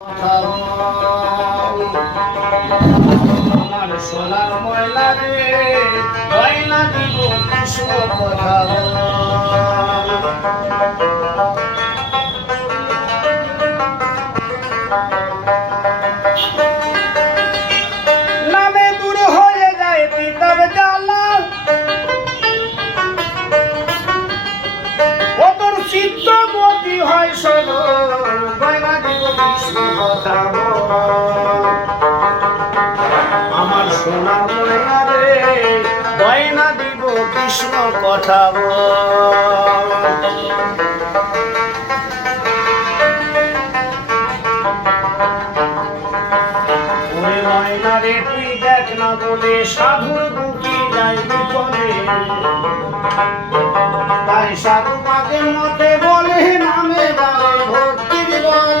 আমার সোনার ময়না রে ময়না দিব কৃষ্ণ কথা নামে দূর হয়ে যায় পিতার জ্বালা ওতর চিত্তবতী হয় সরল ময়না দিব কৃষ্ণ কথা আমার সোনার ময়না রে ময়না দিব কৃষ্ণ কথা ওরে ময়না রে তুই দেখ না বলে সাধুর বুকি যায় বিপদে তাই সাধু পাকের মতে বলে নামে বারে ভক্তির বল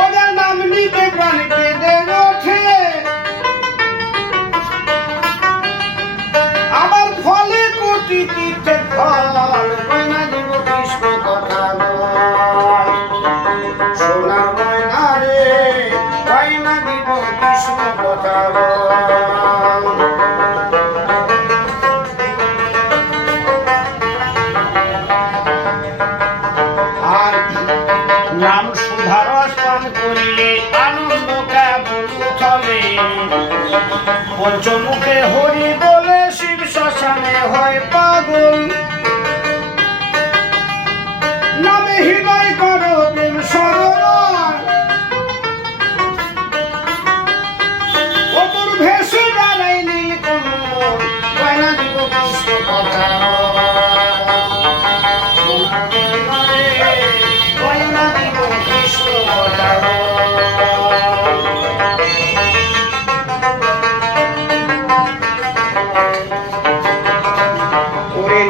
ওদের নাম নিতে প্রাণ কেঁদে ওঠে আবার ফলে কোটি তীর্থের ফল ময়না দিব কৃষ্ণ কথা সোনার ময়না রে ময়না দিব কৃষ্ণ কথা নাম সুধারস পান করিলে আনন্দ কেবল উঠলে পঞ্চমুখে হরি বলে শিব শ্মশানে হয় পাগল নামে হৃদয় করো প্রেম সরোবর অপর ভেসে বেড়াই নীলকণ্ঠ ময়না দিব কৃষ্ণ কথা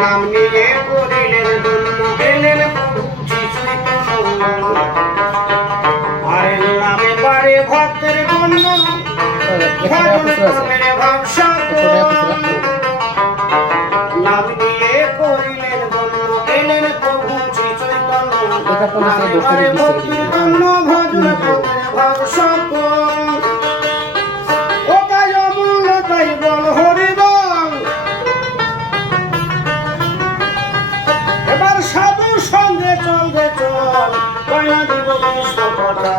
নাম নিয়ে করিলেন জন্ম গেলেন প্রভু আরের নামে বারে ভক্তের গণ্য নাম নিয়ে করিলেন জন্ম গেলেন প্রভু শ্রী চৈতন্য ভক্তের গণ্য ভজন ভাব সকল ও তাই অমূল্য তাই বল হরি বল এবার সাধুর সঙ্গে চলবে চল ময়না দিব কৃষ্ণ কথা